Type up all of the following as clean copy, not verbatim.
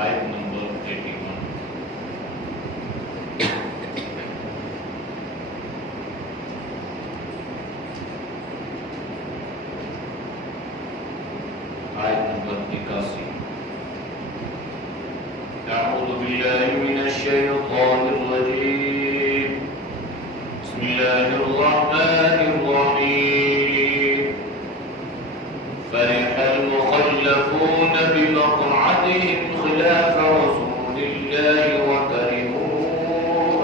آیت نمبر 81. آیت نمبر 81. اعوذ باللہ من الشیطان الرجیم. بسم اللہ الرحمن الرحیم. فرح المخلفون بمقعدهم خلاف رسول الله وكرهوا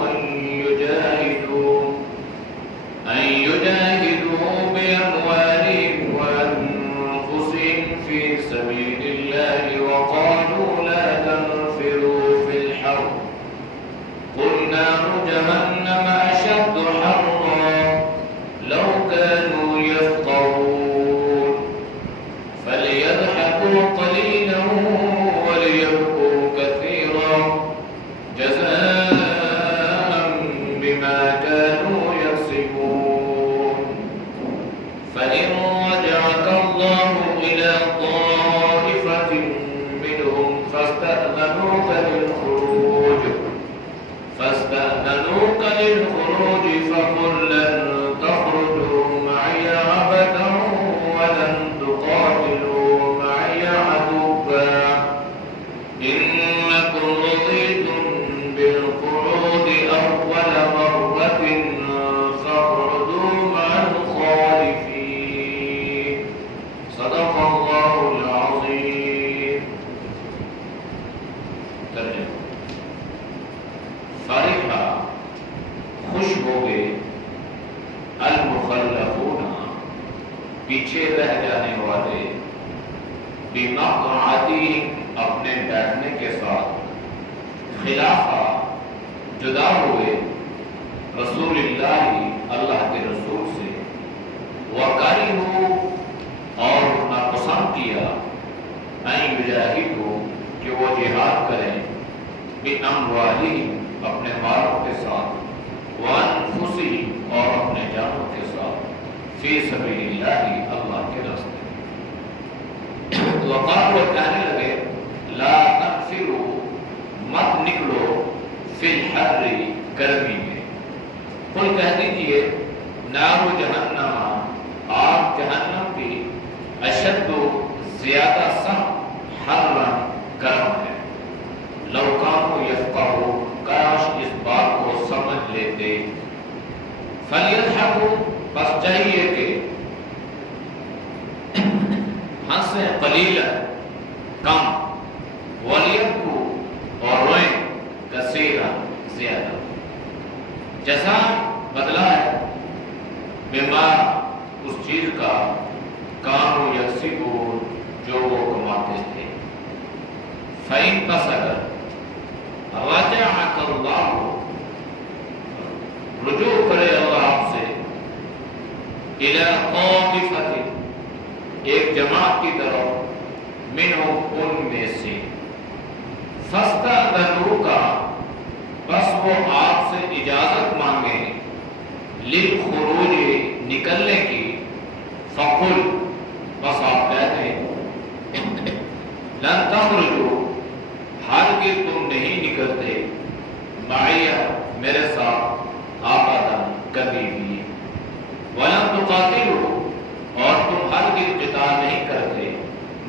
أن يجاهدوا بأموالهم وأنفسهم في سبيل الله وقالوا لا تنفروا في الحر قل نار جهنم أشد حرا لو كانوا يفقهون فليضحكوا قليلا وليبكوا كثيرا جزاء بما كانوا يكسبون. فإن رجعك الله إلى طائفة منهم فاستأذنوك للخروج فقل لن تخرجوا معي أبدا ولن تقاتلوا معي عدوا إنكم رضيتم بالقعود أول مرة فاقعدوا مع الخالفين. صدق الله العظيم. ترجمہ. فرحا خوش ہو گئے المخلفون پیچھے رہ جانے والے بمقعدہم اپنے بیٹھنے کے ساتھ خلافہ جدا ہوئے رسول اللہ اللہ کے رسول سے وکرہوا اور ناپسند کیا ان یجاہدوا کہ وہ جہاد کریں باموالہم اپنے مالوں کے ساتھ وانفسہم اور اپنے جانوں کے ساتھ فی سبیل اللہ اللہ کے راستے میں. وقالوا کہنے لگے لا تنفروا مت نکلو فی الحر گرمی میں. قل کہہ دیجئے نار جہنم آگ جہنم کی اشد زیادہ سخت حرا گرم ہے. لو کانوا یفقہون کاش اس بات کو سمجھ لیتے. فلیضحکوا بس چاہیے کہ ہنسیں قلیلا کم ولیبکوا اور روئیں کثیرا زیادہ. جزا بدلہ ہے بما اس چیز کا کانوا یکسبون جو وہ کماتے تھے. فإن پس اگر رجعک اللہ رجوع کرے اللہ آپ سے الی طائفۃ ایک جماعت کی طرف منہم ان میں سے فاستأذنوک بس وہ آپ سے اجازت مانگے للخروج نکلنے کی فقل بس آپ کہہ دیں لن تخرجوا ہرگز تم نہیں نکلتے معی میرے ساتھ آبادا کبھی بھی ولن تقاتلوا اور تم ہرگز قتال نہیں کرتے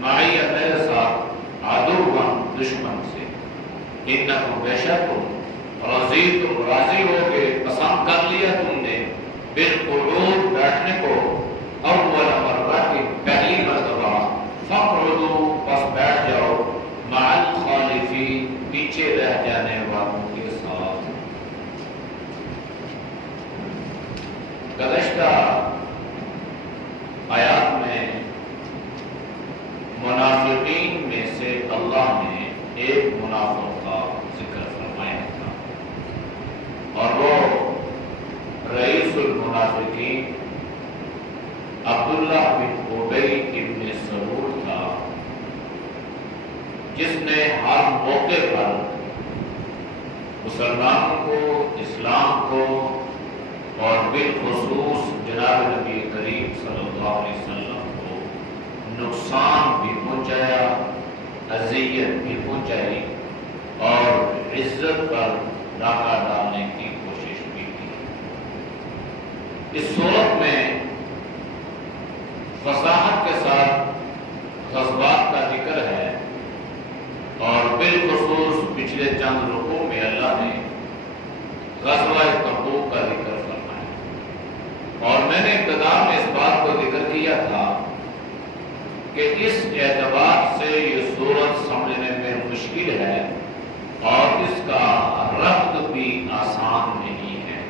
معی میرے ساتھ عدوا دشمن سے. انکم بے شک تم رضیتم راضی ہو کے پسند کر لیا تم نے بالقعود بیٹھنے کو اول مرہ کی پہلی مرتبہ فاقعدوا بس بیٹھ جاؤ مع الخالفین پیچھے رہ جانے والوں کے ساتھ. گزشتہ آیات میں منافقین میں سے اللہ نے ایک منافق کا ذکر فرمایا تھا اور وہ رئیس المنافقین عبداللہ بن ابی ابن سلول تھا جس نے ہر موقع پر مسلمانوں کو اسلام کو اور بالخصوص جناب نبی کریم صلی اللہ علیہ وسلم کو نقصان بھی پہنچایا، اذیت بھی پہنچائی اور عزت پر ڈاکہ ڈالنے کی کوشش بھی کی۔ اس صورت میں فصاحت کے ساتھ غزوات کا ذکر ہے، اور بالخصوص پچھلے چند رکوع میں اللہ نے غزوہ تبوک کا ذکر فرمایا، اور میں نے ابتدا میں اس بات کو ذکر کیا تھا کہ اس اعتبار سے یہ صورت سمجھنے میں مشکل ہے اور اس کا ربط بھی آسان نہیں ہے۔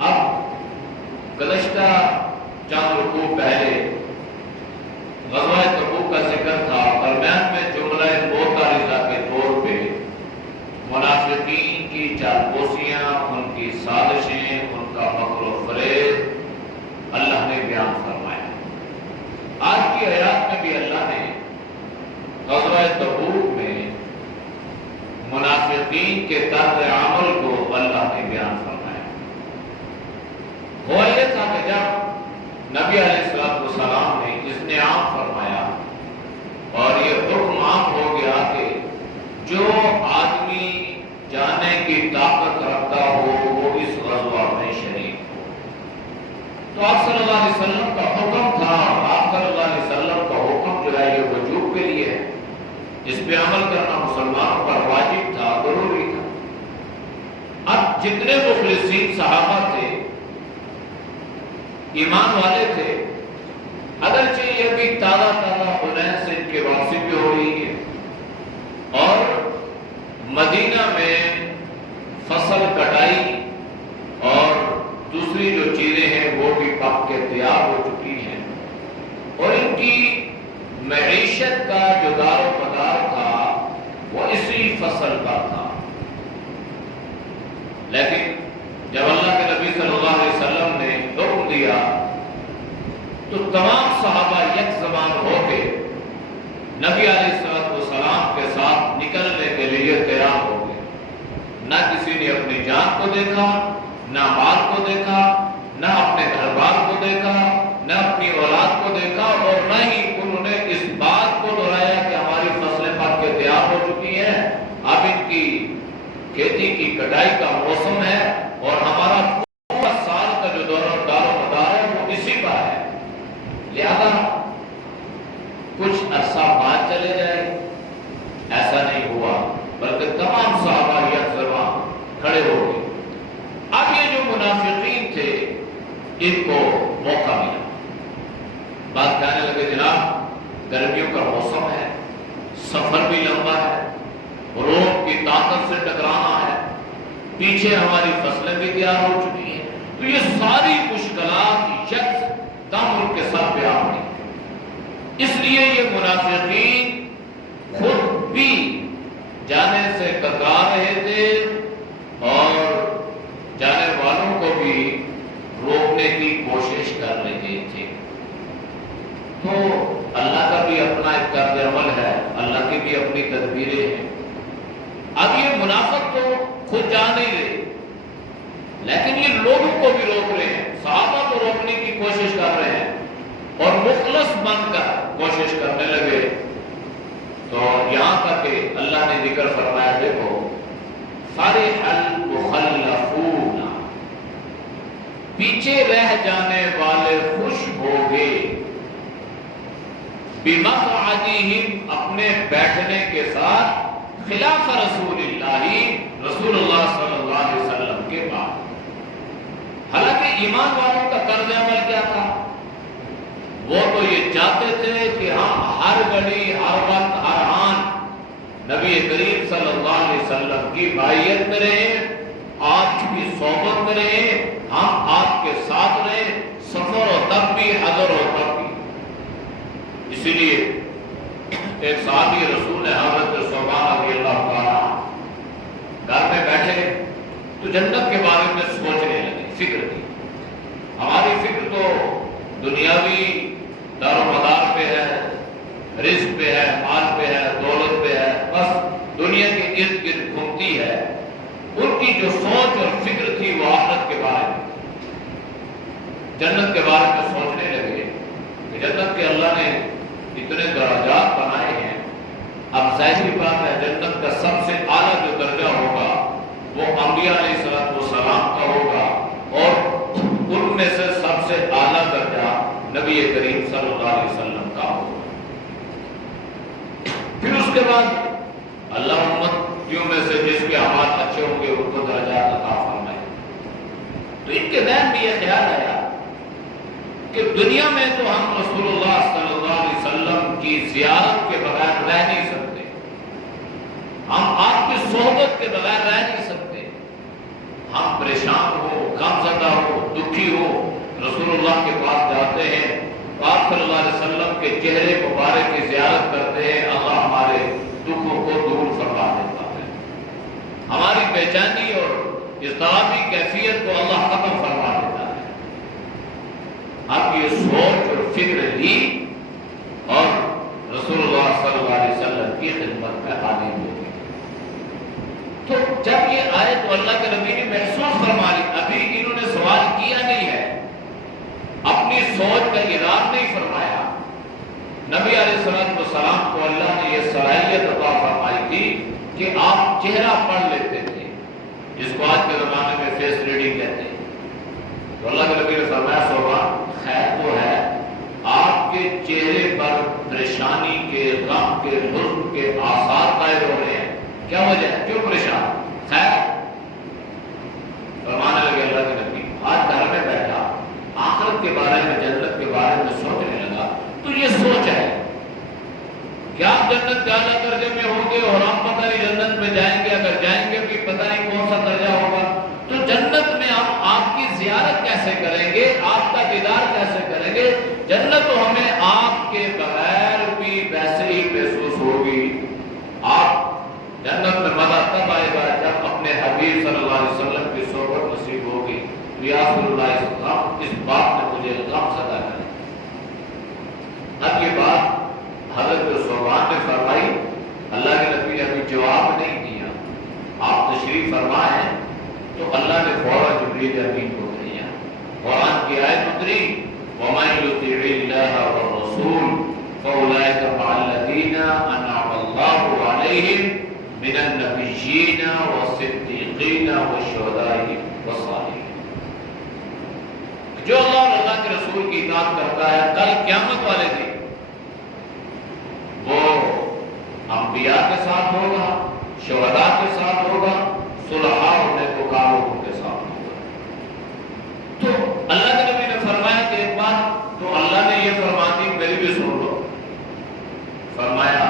اب گزشتہ چند رکوع پہلے غزوہ تبوک کا ذکر تھا، درمیان میں جملہ معترضہ کے طور پہ منافقین کی چالپوسیاں، ان کی سازشیں، ان کا مکر و فریب اللہ نے بیان فرمایا۔ آج کی آیات میں بھی اللہ نے غزوہ تبوک میں منافقین کے طرز عمل کو اللہ نے بیان فرمایا۔ ہوا یہ تھا کہ جب نبی علیہ السلام نے اذن عام فرمایا اور یہ حکم عام ہو گیا کہ جو آدمی جانے کی طاقت رکھتا ہو وہ اس غزوہ میں شریک ہو، تو آپ صلی اللہ علیہ وسلم کا حکم تھا، آپ صلی اللہ علیہ وسلم کا حکم جو ہے یہ وجوب کے لیے ہے، اس پہ عمل کرنا مسلمانوں پر واجب تھا، ضروری تھا۔ اب جتنے مخلصین صحابہ تھے، ایمان والے تھے، اگرچہ یہ بھی تازہ حنین سے ان کی واپسی بھی ہو رہی ہے، اور مدینہ میں فصل کٹائی اور دوسری جو چیزیں ہیں وہ بھی پک کے تیار ہو چکی ہیں، اور ان کی معیشت کا جو دار و مدار تھا وہ اسی فصل کا تھا۔ لیکن جب اللہ کے نبی صلی اللہ علیہ وسلم نے حکم دیا تو تمام صحابہ یک زبان ہو کے نبی علیہ السلام کے ساتھ نکلنے کے لیے تیار ہو گئے۔ نہ کسی نے اپنی جان کو دیکھا، نہ مال کو دیکھا، نہ اپنے گھر بار کو دیکھا، نہ اپنی اولاد کو دیکھا، اور نہ ہی انہوں نے اس بات کو دہرایا کہ ہماری فصلیں پک کے تیار ہو چکی ہیں، اب ان کی کھیتی کی کٹائی کا موسم ہے اور ہمارا پورا سال کا جو دار و مدار ہے وہ اسی پر ہے، لہذا کچھ عرصہ بعد چلے جائے، ایسا نہیں ہوا، بلکہ تمام صحابہ یک زبان کھڑے ہو گئے۔ اب یہ جو منافقین تھے ان کو موقع ملا، بات کہنے لگے جناب گرمیوں کا موسم ہے، سفر بھی لمبا ہے، روم کی طاقت سے ٹکرانا ہے، پیچھے ہماری فصلیں بھی تیار ہو چکی ہیں، تو یہ ساری مشکلات شخص دم ان کے ساتھ پہ آ گئی۔ اس لیے یہ منافقین خود بھی جانے سے کترا رہے تھے اور جانے والوں کو بھی روکنے کی کوشش کر رہے تھے۔ تو اللہ کا بھی اپنا ایک طرز عمل ہے، اللہ کی بھی اپنی تدبیریں ہیں۔ اب یہ منافق تو خود جا نہیں رہے، لیکن یہ لوگوں کو بھی روک رہے ہیں، صحابہ کو روکنے کی کوشش کر رہے ہیں اور مخلص بن کر کوشش کرنے لگے۔ تو یہاں تک کہ اللہ نے ذکر فرمایا، دیکھو فرح المخلفون، پیچھے رہ جانے والے خوش ہو گئے، بمقعدہم، اپنے بیٹھنے کے ساتھ، خلاف رسول اللہ صلی اللہ علیہ وسلم کے بعد۔ حالانکہ ایمان والوں کا طرز عمل کیا تھا؟ وہ تو یہ چاہتے تھے کہ ہم ہر گھڑی، ہر وقت، ہر آن نبی کریم صلی اللہ علیہ وسلم کی معیت میں رہیں، آپ کی صحبت میں رہیں، ہم آپ کے ساتھ رہیں، سفر ہو تب بھی، حضر ہو تب بھی۔ اسی لیے ایک صحابی رسول حضرت ثوبان رضی اللہ تعالیٰ گھر میں بیٹھے تو جنت کے بارے میں سوچنے لگے، فکر کی۔ ہماری فکر تو دنیاوی دار و مدار پہ ہے، رزق پہ ہے، مال پہ ہے، دولت پہ ہے، بس دنیا کے ارد گرد گھومتی ہے۔ ان کی جو سوچ اور فکر تھی وہ آخرت کے بارے میں، جنت کے بارے میں سوچنے لگے کہ جنت کے اللہ نے اتنے درجات بنائے ہیں، اب ظاہری بات ہے جنت کا سب سے نبی کریم صلی اللہ علیہ وسلم کا ہوگا۔ پھر اس کے بعد اللہ امتیوں میں سے جس کے اعمال اچھے ہوں گے ان کو درجات عطا فرمائے۔ تو ان کے ذہن میں یہ خیال آیا کہ دنیا میں تو ہم رسول اللہ صلی اللہ علیہ وسلم کی زیارت کے بغیر رہ نہیں سکتے، ہم آپ کی صحبت کے بغیر رہ نہیں سکتے۔ ہم پریشان ہو، غم زدہ ہو، دکھی ہو، رسول اللہ کے پاس جاتے ہیں، آپ صلی اللہ علیہ وسلم کے چہرے مبارک کی زیارت کرتے ہیں، اللہ ہمارے دکھوں کو دور فرما دیتا ہے، ہماری بے چینی اور اضطرابی کیفیت کو اللہ ختم فرما دیتا ہے۔ اب یہ سوچ اور فکر لی اور رسول اللہ صلی اللہ علیہ وسلم کی خدمت میں حاضر ہو گئی۔ تو جب یہ آئے تو اللہ کے نبی نے محسوس فرما لی، ابھی انہوں نے سوال کیا نہیں ہے، اپنی سوچ کا اظہار نہیں فرمایا۔ نبی علیہ السلام کو اللہ نے یہ صلاحیت عطا فرمائی تھی کہ آپ چہرہ پڑھ لیتے تھے، جس کو آج کے زمانے میں فیس ریڈنگ کہتے ہیں۔ تو اللہ کے نبی نے فرمایا سوال خیر تو ہے، آپ کے چہرے پر پریشانی کے، غم کے، حزن کے آثار ظاہر ہو رہے ہیں، کیا وجہ ہے، کیوں پریشان؟ خیر فرمانے لگے اللہ کے نبی، آج گھر میں بیٹھا آخرت کے بارے میں، جنت کے بارے میں سوچنے لگا، تو یہ سوچ ہے کہ آپ جنت کے اعلیٰ درجے میں ہوں گے اور ہم پتہ نہیں جنت میں جائیں گے، اگر جائیں گے بھی پتہ نہیں کون سا درجہ ہوگا، تو جنت میں ہم آپ کی زیارت کیسے کریں گے، آپ کا دیدار کیسے کریں گے؟ جنت تو ہمیں آپ کے بغیر بھی ویسے ہی محسوس ہوگی۔ آپ جنت میں مزہ تب آئے گا جب اپنے حبیب صلی اللہ علیہ وسلم کی صحبت نصیب ہوگی۔ یا رسول اللہ علیہ وسلم، اس بات نے مجھے غم زدہ کر دیا۔ اب یہ بات حضرت صوبان نے فرمائی، اللہ کے نبی نے ابھی جواب نہیں دیا، آپ تشریف فرما ہیں، تو اللہ نے فوراً جبریل امین کو بھیجا، قرآن کی آیت اتری، وَمَن يُطِعِ اللَّهَ وَالرَّسُولَ فَأُولَٰئِكَ مَعَ الَّذِينَ أَنْعَمَ اللَّهُ عَلَيْهِمْ مِنَ النَّبِيِّينَ وَالصِّدِّيقِينَ وَالشُّهَدَاءِ وَالصَّالِحِينَ۔ جو اللہ اور اللہ کے رسول کی اطاعت کرتا ہے، کل قیامت والے دن وہ انبیاء کے ساتھ ہوگا، شہداء کے ساتھ ہوگا، صلحاء اور نیکوکاروں کے ساتھ ہوگا۔ تو اللہ کے نبی نے فرمایا کہ ایک بات تو اللہ نے یہ فرما دی، میری بھی سن لو۔ فرمایا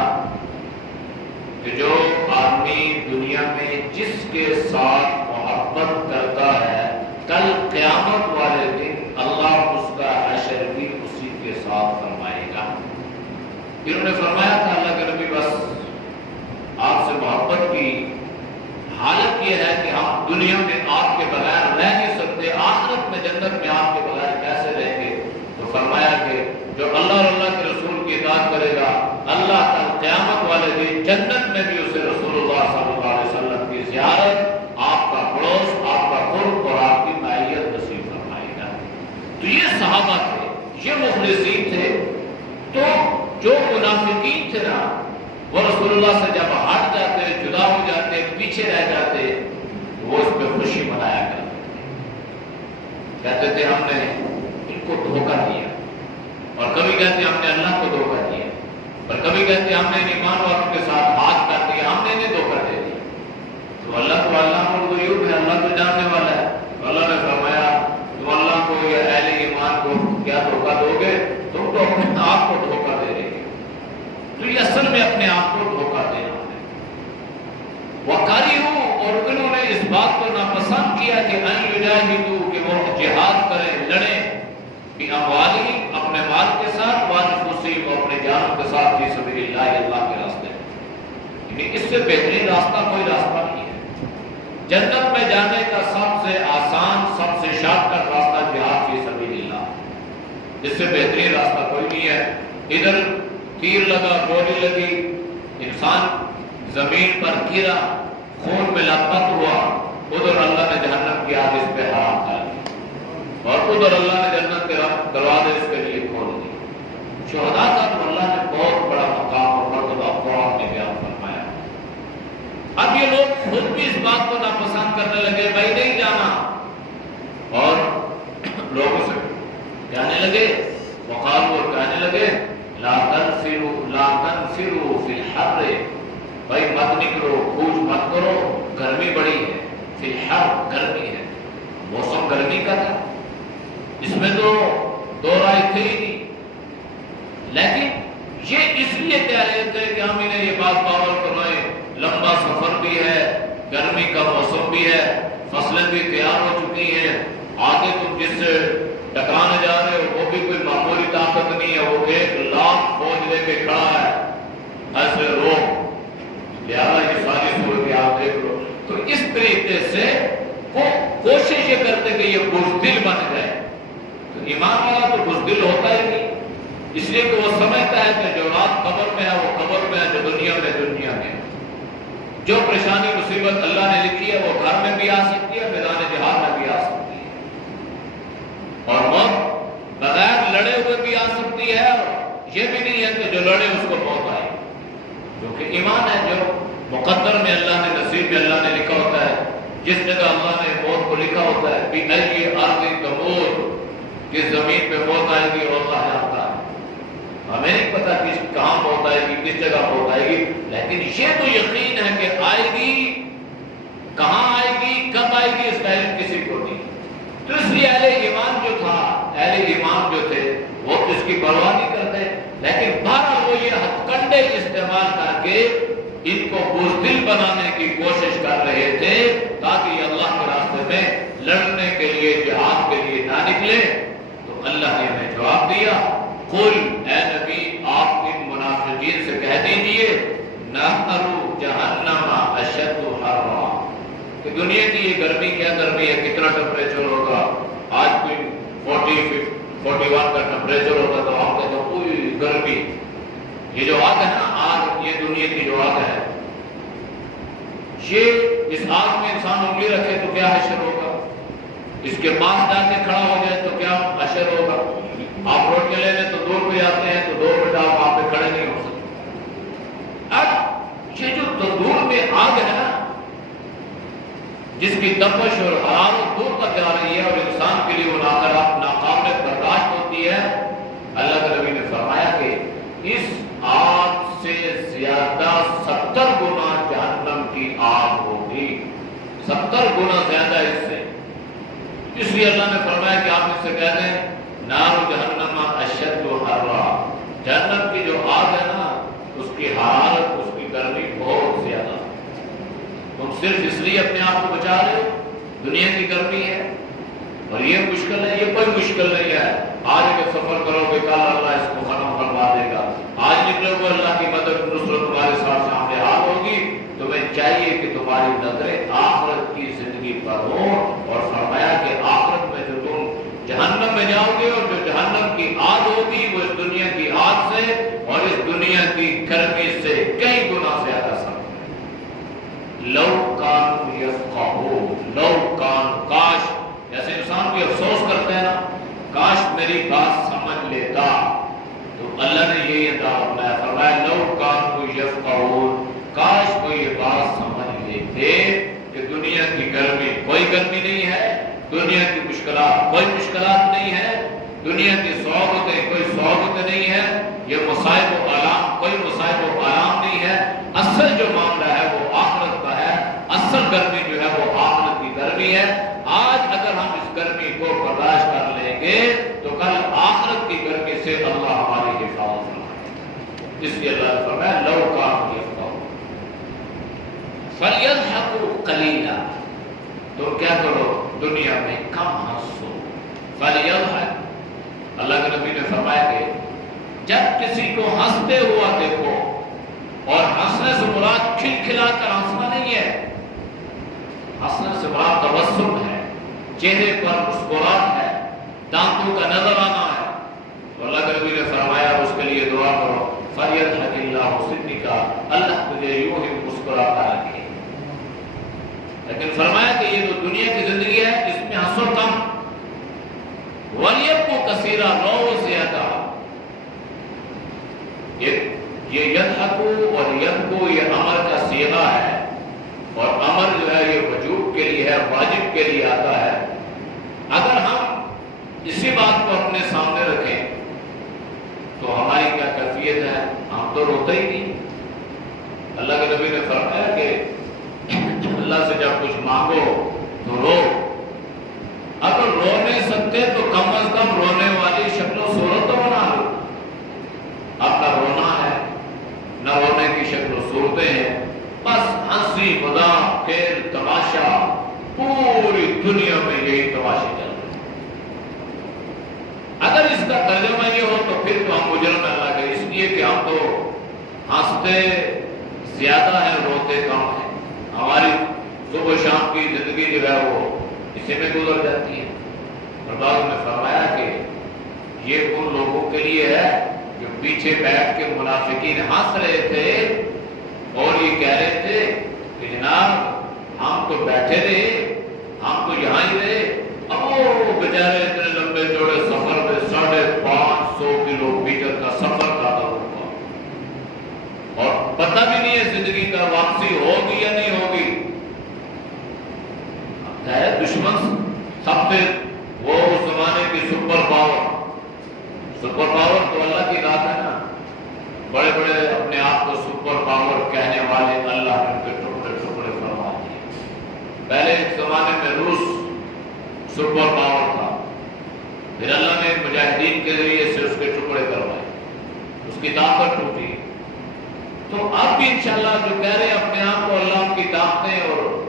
کہ جو آدمی دنیا میں جس کے ساتھ محبت کرتا ہے، کل قیامت والے دن اللہ اس کا حشر بھی اسی کے ساتھ فرمائے گا۔ انہوں نے فرمایا تھا اللہ کے نبی بس آپ سے محبت کی حالت یہ ہے کہ ہم دنیا میں آپ کے بغیر رہ نہیں سکتے، آخرت میں جنت میں آپ کے بغیر کیسے رہیں گے؟ تو فرمایا کہ جو اللہ اور اللہ کے رسول کی اطاعت کرے گا، اللہ کل قیامت والے دن جنت میں بھی اسے رسول اللہ صلی اللہ علیہ وسلم کی زیارت، آپ کا پڑوس، آپ کا قرب اور آپ کی معیت نصیب فرمائے گا۔ تو یہ صحابہ تھے، یہ مخلصین تھے۔ تو جو منافقین تھے نا، وہ رسول اللہ سے جب ہٹ جاتے، جدا ہو جاتے، پیچھے رہ جاتے، وہ اس پہ خوشی منایا کرتے، کہتے تھے ہم نے ان کو دھوکہ دیا، اور کبھی کہتے ہم نے اللہ کو دھوکہ دیا، اور کبھی کہتے ہم نے ایمان والوں کے ساتھ ہاتھ کر دیا، ہم نے انہیں دھوکہ دے دیا۔ تو اللہ کو الغیوب ہے، اللہ تو جاننے والا ہے۔ تو اللہ نے فرمایا تم اللہ کو یا اہل ایمان کو کیا دھوکہ دو گے؟ تم تو اپنے آپ کو دھوکہ دے رہے ہیں۔ تو یہ اصل میں اپنے آپ کو دھوکہ دینا ہے۔ وَقَرِهُ، اور انہوں نے اس بات کو ناپسند کیا کہ ان یجاہدوا، کہ وہ جہاد کریں، لڑیں، بِأَمْوَالِهِمْ، اپنے مال کے ساتھ، وَأَنفُسِهِمْ، اپنے جانوں کے ساتھ، فِي سَبِيلِ اللَّهِ، اللہ کے راستے میں۔ یعنی اس سے بہترین راستہ کوئی راستہ نہیں ہے۔ جنت میں جانے کا سب سے آسان، سب سے شارٹ کٹ راستہ جہاد فی سبیل اللہ، اس سے بہترین راستہ کوئی نہیں ہے۔ ادھر تیر لگا، گولی لگی، انسان زمین پر گرا، خون میں لطمت ہوا، ادھر اللہ نے جہنم کی آگ اس پہ حرام کر دی، اور ادھر اللہ نے جنت کے دروازے اس کے لیے کھول دیے۔ شہداء کا تو اللہ نے بہت بڑا مقام اور مرتبہ قرآن میں بیان فرمایا۔ اب یہ لوگ خود بھی اس بات کو ناپسند کرنے لگے، بھائی نہیں جانا، اور لوگوں سے کہنے لگے وقال لا تنفروا فی الحر، بھائی مت نکلو، کوچ مت کرو، گرمی بڑی ہے، فی الحر گرمی ہے، موسم گرمی کا تھا، اس میں تو دو رائے تھے ہی نہیں، لیکن یہ اس لیے کہہ رہے تھے کہ ہم انہیں یہ بات باور کروائیں، لمبا سفر بھی ہے، گرمی کا موسم بھی ہے، فصلیں بھی تیار ہو چکی ہیں، آگے تم جس سے ٹکرانے جا رہے ہو وہ بھی کوئی معمولی طاقت نہیں ہے، وہ 1,00,000 فوج لے کے کھڑا ہے، ایسے روک، لہٰذا یہ ساری صورتحال دیکھ لو۔ تو اس طریقے سے وہ کوشش یہ کرتے کہ یہ بزدل بن گئے، تو ایمان والا تو بزدل ہوتا ہی نہیں، اس لیے کہ وہ سمجھتا ہے کہ جو رات قبر میں ہے وہ قبر میں ہے، جو دنیا میں دنیا میں، جو پریشانی مصیبت اللہ نے لکھی ہے وہ گھر میں بھی آ سکتی ہے، میدان جہاد میں بھی آ سکتی ہے، اور موت بغیر لڑے ہوئے بھی آ سکتی ہے، اور یہ بھی نہیں ہے کہ جو لڑے اس کو موت آئے، کیونکہ ایمان ہے جو مقدر میں اللہ نے، نصیب میں اللہ نے لکھا ہوتا ہے، جس جگہ اللہ نے موت کو لکھا ہوتا ہے بِأَيِّ أَرْضٍ تَمُوتُ، کس زمین پہ موت آئے گی اور اللہ جانتا ہے، ہمیں نہیں پتا کہاں موت آئے گی، کس جگہ موت آئے گی، لیکن یہ تو یقین ہے کہ آئے گی، کہاں آئے گی، کب آئے گی، اس کا علم کسی کو نہیں۔ تو اس لیے اہل ایمان جو تھا، اہل ایمان جو تھے وہ اس کی پرواہ نہیں کرتے، لیکن بہرحال وہ یہ ہتھ کنڈے استعمال کر کے ان کو بزدل بنانے کی کوشش کر رہے تھے تاکہ یہ اللہ کے راستے میں لڑنے کے لیے، جہاد کے لیے نہ نکلے۔ تو اللہ نے ہمیں جواب دیا، قل اے نبی آپ ان منافقین سے کہہ دیجئے نَحْرُ جَهَنَّمَ أَشَدُّ حَرًّا، کہ دنیا کی یہ گرمی کیا گرمی ہے، کتنا ٹمپریچر ہوگا، آج کوئی 41 کا ٹمپریچر ہوگا تو آپ کہتے ہیں کوئی گرمی، یہ جو آگ ہے نا، آگ، یہ دنیا کی جو آگ ہے، یہ اس آگ میں انسان انگلی رکھے تو کیا حشر ہوگا، اس کے پاس جا کے کھڑا ہو جائے تو کیا حشر ہوگا، آپ روڈ کے لینے تو دور پہ جاتے ہیں تو دور پہ آپ وہاں پہ کھڑے نہیں ہو سکتے۔ اب یہ جو تندور میں آگ ہے نا، جس کی تپش اور حرارت دور تک جا رہی ہے اور انسان کے لیے وہ ناقابل برداشت ہوتی ہے، اللہ کے نبی نے فرمایا کہ اس آگ سے زیادہ 70 گنا جہنم کی آگ ہوگی، 70 گنا زیادہ اس سے، اس لیے اللہ نے فرمایا کہ آپ اس سے کہہ دیں نار جہنم اشد حرا، جہنم کی جو آگ ہے نا اس کی حرارت، اس کی گرمی بہت زیادہ، تم صرف اس لیے اپنے آپ کو بچا رہے ہو، دنیا کی گرمی ہے اور یہ مشکل ہے، یہ کوئی مشکل نہیں ہے، آج اگر سفر کرو گے کل اللہ اس کو ختم کروا دے گا، آج نکلو گے اللہ کی مدد نصرت تمہارے ساتھ سامنے حال ہوگی، تمہیں چاہیے کہ تمہاری نظریں آخرت کی زندگی پر ہوں، اور فرمایا کہ آخرت میں جو تم جہنم میں جاؤ گے اور جو جہنم کی آگ ہوگی وہ اس دنیا کی آگ سے اور اس دنیا کی گرمی سے کئی گنا زیادہ سخت ہے۔ لو کانوا یفقہون، لو کان، کاش، جیسے انسان کوئی افسوس کرتا ہے نا، کاش میری بات سمجھ لیتا، تو اللہ نے یہی دعویٰ اپنایا، فرمایا لو کانوا یفقہون، کاش وہ یہ بات سمجھ لیتے کہ دنیا کی گرمی کوئی گرمی نہیں ہے، دنیا کی مشکلات کوئی مشکلات نہیں ہے، دنیا کی صعوبتیں کوئی صعوبتیں نہیں ہے، یہ مصائب و آلام کوئی مصائب و آلام نہیں ہے، اصل جو معاملہ ہے وہ آخرت کا ہے، اصل گرمی جو ہے وہ آخرت کی گرمی ہے۔ آج اگر ہم اس گرمی کو برداشت کر لیں گے تو کل آخرت کی گرمی سے اللہ ہماری حفاظت فرمائے، اس لیے اللہ نے فرمایا لو کانوا یفقہون فلیضحکوا قلیلا، تو کیا کرو دنیا میں کم ہنسو، فلیضحک، اللہ کے نبی نے فرمایا کہ جب کسی کو ہنستے ہوا دیکھو، اور ہنسنے سے مراد کھلکھلا کر ہنسنا نہیں ہے، ہنسنے سے مراد تبسم ہے، چہرے پر مسکراہٹ ہے، دانتوں کا نظر آنا ہے، تو اللہ کے نبی نے فرمایا اس کے لیے دعا کرو فلیضحک اللہ صدقا، اللہ تجھے یوں ہی مسکراتا رکھے۔ لیکن فرمایا کہ یہ جو دنیا کی زندگی ہے اس میں ہنسو کم، وَلْيَبْكُوا كَثِيرًا، رو زیادہ، یہ یضحکوا اور یبکوا یہ امر کا صیغہ ہے، اور امر جو ہے یہ وجوب کے لیے ہے، واجب کے لیے آتا ہے۔ اگر ہم اسی بات کو اپنے سامنے رکھیں تو ہماری کیا کیفیت ہے؟ ہم تو روتے ہی نہیں۔ اللہ کے نبی نے فرمایا کہ اللہ سے جب کچھ مانگو تو رو، اگر رو نہیں سکتے تو کم از کم رونے والی شکل و صورت تو بنا لو۔ اب نہ رونا ہے نہ رونے کی شکل و صورتیں ہیں، بس ہنسی مذاق کھیل تماشا، پوری دنیا میں یہی تماشے چل رہے ہیں۔ اگر اس کا ترجمہ یہ ہو تو پھر تو ہم مجرم اللہ کے، اس لیے کہ ہم تو ہنستے زیادہ ہیں روتے کم ہیں۔ ہماری صبح شام کی زندگی جو ہے وہ اسی میں گزر جاتی ہے۔ اور بعض نے فرمایا کہ یہ ان لوگوں کے لیے ہے جو پیچھے بیٹھ کے منافقین ہنس رہے تھے اور یہ کہہ رہے تھے کہ جناب ہم تو بیٹھے رہے، ہم تو یہاں ہی رہے، اب وہ بیچارے اتنے لمبے چوڑے سفر میں 550 کلومیٹر کا سفر کا ہوگا اور پتہ بھی نہیں ہے زندگی کا واپسی ہوگی یا نہیں ہوگی۔ ہے دشمن سب سے وہ اس زمانے کی سپر پاور تو اللہ کی ذات ہے نا، بڑے بڑے اپنے آپ کو سپر پاور کہنے والے اللہ نے ان کے ٹکڑے ٹکڑے فرما دیے۔ پہلے ایک زمانے میں روس سپر پاور تھا، پھر اللہ نے مجاہدین کے ذریعے سے اس کے ٹکڑے کروائے، اس کی طاقت ٹوٹی۔ تو آپ بھی انشاءاللہ جو کہہ رہے ہیں اپنے آپ کو اللہ کی طاقتیں اور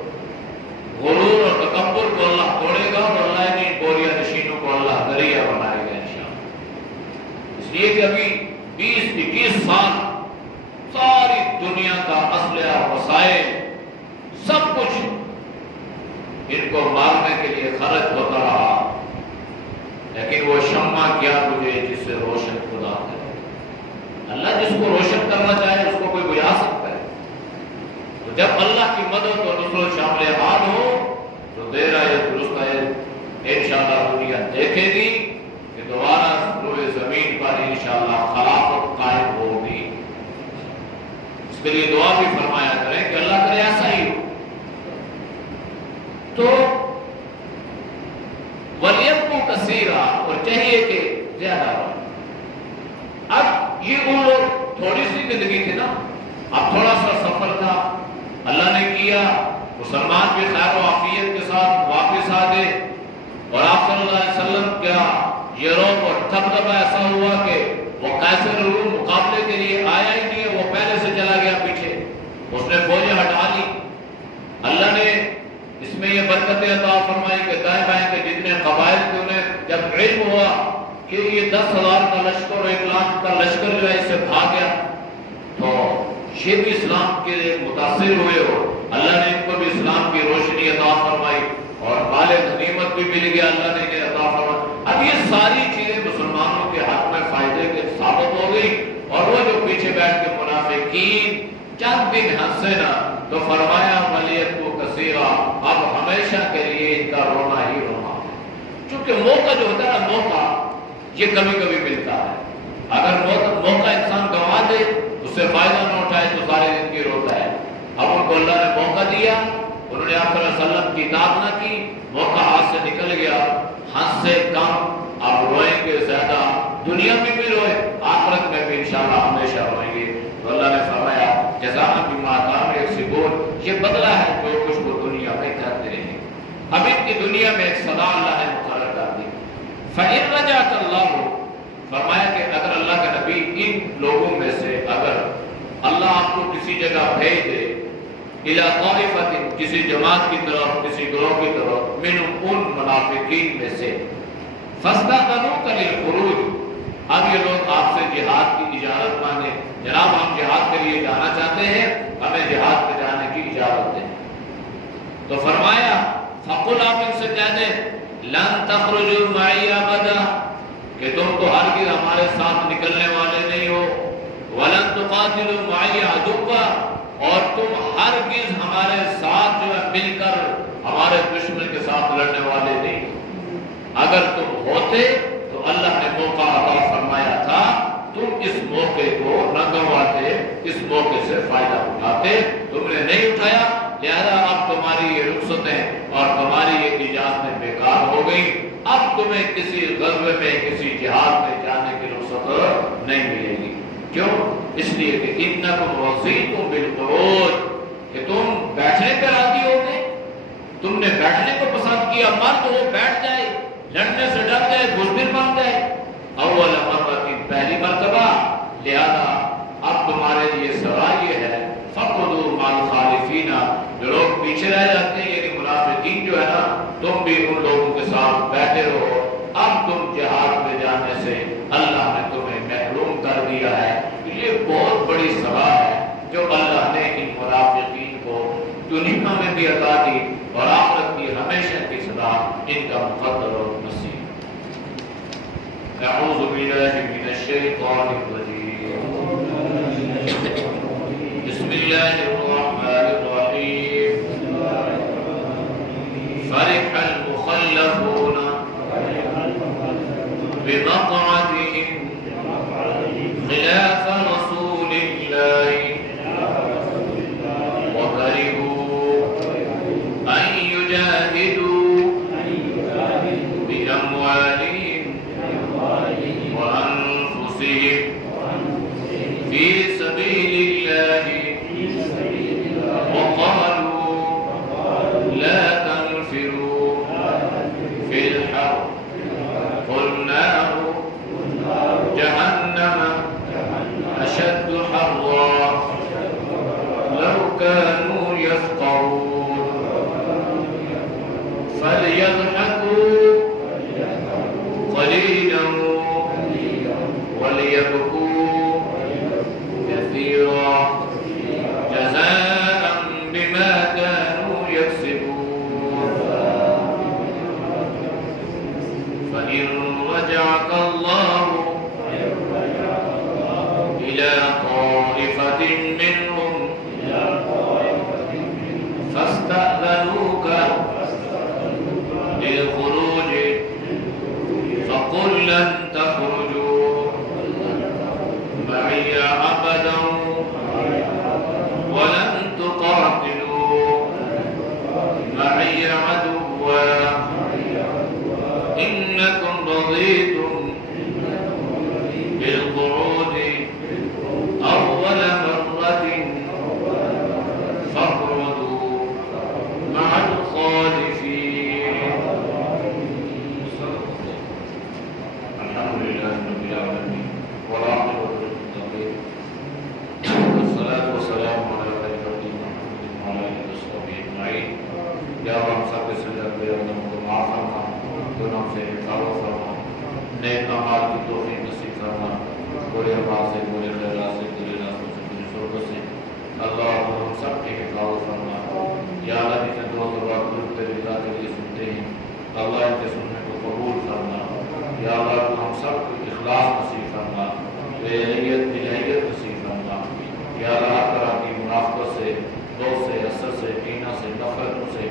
غرور اور تکبر کو اللہ توڑے گا اور اللہ نے بوریا نشینوں کو اللہ دریا بنائے گا انشاءاللہ۔ اس لیے کہ ابھی 20-21 سال ساری دنیا کا اسلحہ وسائل سب کچھ ان کو مارنے کے لیے خرچ ہوتا رہا، لیکن وہ شمع کیا تجھے جس سے روشن خدا کرے۔ اللہ جس کو روشن کرنا چاہے اس کو کوئی بجھا سکتا ہے۔ تو جب اللہ کی مدد اور نصرت شامل حال ہو تو دیر ہے درست ہے، انشاءاللہ دنیا دیکھے گی کہ دوبارہ روئے زمین پر انشاءاللہ خلافت قائم ہوگی۔ اس کے لیے دعا بھی فرمایا کریں کہ اللہ کرے ایسا ہی ہو۔ تو وَلْيَبْكُوا كَثِيرًا، اور چاہیے کہ زیادہ ہو۔ اب یہ ان لوگ تھوڑی سی زندگی تھی نا، اب تھوڑا سا سفر تھا، اللہ نے کیا مسلمان بھی خیر و عافیت کے ساتھ واپس آ گئے، اور آپ صلی اللہ علیہ وسلم کا یہ روب اور دبدبہ ایسا ہوا کہ وہ قیصر روم مقابلے کے لیے آیا ہی نہیں ہے، وہ پہلے سے چلا گیا پیچھے، اس نے فوجیں ہٹا لی۔ اللہ نے اس میں یہ برکتیں عطا فرمائی کہ دائیں بائیں کے جتنے قبائل تھے انہیں جب علم ہوا کہ یہ 10,000 کا لشکر اور 1 لاکھ کا لشکر جو ہے اس سے بھاگ گیا، تو یہ بھی اسلام کے لیے متاثر ہوئے ہو، اللہ نے ان کو بھی اسلام کی روشنی عطا فرمائی اور مال غنیمت بھی مل گیا، اللہ نے انہیں عطا فرمائی۔ اب یہ ساری چیزیں مسلمانوں کے حق میں فائدے کے ثابت ہو گئی، اور وہ جو پیچھے بیٹھ کے منافقین چند دن ہنسے نا، تو فرمایا وَلْيَبْكُوا كَثِيرًا، اب ہمیشہ کے لیے ان کا رونا ہی رونا ہے۔ چونکہ موقع جو ہوتا ہے نا، موقع یہ کبھی کبھی ملتا ہے، اگر موقع انسان گنوا دے اس سے فائدہ نہ اٹھائے تو سارے زندگی روتا ہے۔ اب ان کو اللہ نے موقع دیا، انہوں نے آپ صلی اللہ علیہ وسلم کی اطاعت نہ کی، موقع ہاتھ سے نکل گیا، ہنس سے کم اب روئیں گے زیادہ، دنیا میں بھی روئے، آخرت میں بھی انشاءاللہ ہمیشہ روئیں گے۔ تو اللہ نے فرمایا جزاء بما كانوا يكسبون، یہ بدلہ ہے جو کچھ وہ دنیا میں کرتے رہے۔ اب ان کی دنیا میں ایک سزا اللہ نے مقرر کر دی، فَإِن رَجَعَكَ اللَّهُ، فرمایا کہ اگر اللہ کا نبی ان لوگوں میں سے اگر اللہ آپ کو کسی جگہ بھیج دے، الى طائفۃ، کسی جماعت کی طرف، کسی گروہ کی طرف، منهم، ان منافقین میں سے، فاستأذنوک للخروج، اب یہ لوگ آپ سے جہاد کی اجازت مانگے، جناب ہم جہاد کے لیے جانا چاہتے ہیں، ہمیں جہاد پہ جانے کی اجازت دیں، تو فرمایا فقل، آپ ان سے کہہ دیں لن تخرجوا معي ابدا، کہ تم تو ہرگز ہمارے ساتھ نکلنے والے نہیں ہو، ولن تقاتلوا معي عدوا، اور تم ہرگز ہمارے ساتھ جو ہے مل کر ہمارے دشمن کے ساتھ لڑنے والے نہیں ہو۔ اگر تم ہوتے تو اللہ نے موقع عطا فرمایا تھا، تم اس موقع کو نہ گنواتے، اس موقع سے فائدہ اٹھاتے، تم نے نہیں اٹھایا، لہذا اب تمہاری یہ رخصتیں اور تمہاری یہ اجازتیں بیکار ہو گئی، اب تمہیں کسی غزوے میں کسی جہاد میں جانے کی رخصت نہیں کیوں؟ اس لیے کہ انکم رضیتم بالقعود، کہ تم بیٹھنے پر راضی ہو گئے، تم نے بیٹھنے کو پسند کیا، مرد ہو بیٹھ جائے، لڑنے سے ڈر جائے، بزدل بن جائے اول مرہ کی پہلی مرتبہ، لہذا اب تمہارے لیے سوال یہ ہے فقعدوا مع الخالفین، جو لوگ پیچھے رہ جاتے ہیں یعنی منافقین جو ہے نا، تم بھی ان لوگوں کے ساتھ بیٹھے رہو، اب تم جہاد میں جانے سے اللہ نے تمہیں محروم کر دیا ہے۔ یہ بہت بڑی سزا ہے جو اللہ نے ان منافقین کو دنیا میں بھی عطا دی اور آخرت کی ہمیشہ کی سزا ان کا مقدر و نصیب۔ اعوذ باللہ من الشیطان الرجیم، بسم اللہ الرحمن الرحیم۔ فرح المخلفون بمقعدهم خلاف رسول الله وكرهوا أن يجاهدوا بأموالهم وأنفسهم في سبيل الله وقالوا لا تنفروا في الحر قل نار جهنم أشد حرا لو كانوا يفقهون فليضحكوا قليلا وليبكوا كثيرا جزاء بما كانوا يكسبون فإن رجعك الله إلى طائفة منهم فاستأذنوك للخروج فقل لن تخرجوا معي أبدا ولن تقاتلوا معي عدوا إنكم رضيتم بالقعود أول مرة فاقعدوا مع الخالفين۔ الحمد لله رب العالمين والعاقبة للمتقين والصلاة والسلام على خير خلقه محمد وعلى آله وصحبه أجمعين۔ یا رب ہم سب کے سجدہ پہ اپنے کو معاف فرما، گناہوں سے حفاظت فرما، نیک اعمال کی توفیق نصیب فرما، برے اعمال سے، برے خیالات سے، برے راستوں سے، بری صحبت سے اللہ ہم سب کی حفاظت فرما۔ یا اللہ جتنے دوست اور بات تیری رضا کے لیے سنتے ہیں اللہ ان کے سننے کو قبول فرما۔ یا اللہ تو ہم سب کو اخلاص نصیب فرما، الہیت نصیب فرما۔ یا اللہ ہر طرح کی منافقت سے، دوست سے، حسد سے، کینہ سے، نفرتوں سے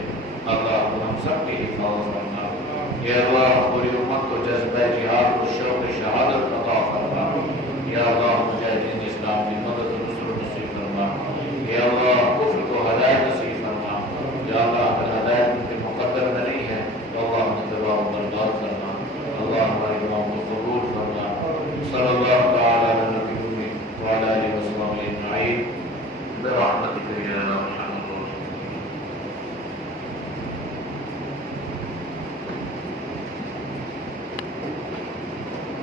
اللہ تو ہم سب کی حفاظت فرما۔ یا اللہ پوری امت کو جذبہ جہاد و شوق شہادت عطا فرما۔ یا اللہ مجاہدین اسلام کی مدد و نصرت نصیب فرما۔ یا اللہ کفر کو ہدایت نصیب فرما۔ یا اللہ اگر ہدایت ان کے مقدر میں نہیں ہے تو اللہ ہمیں تباہ و برباد فرما۔ اللہ ہماری دعاؤں کو قبول فرما۔ صلی اللہ تعالی علی نبی وعلی آلہ وصحبہ اجمعین برحمتک یا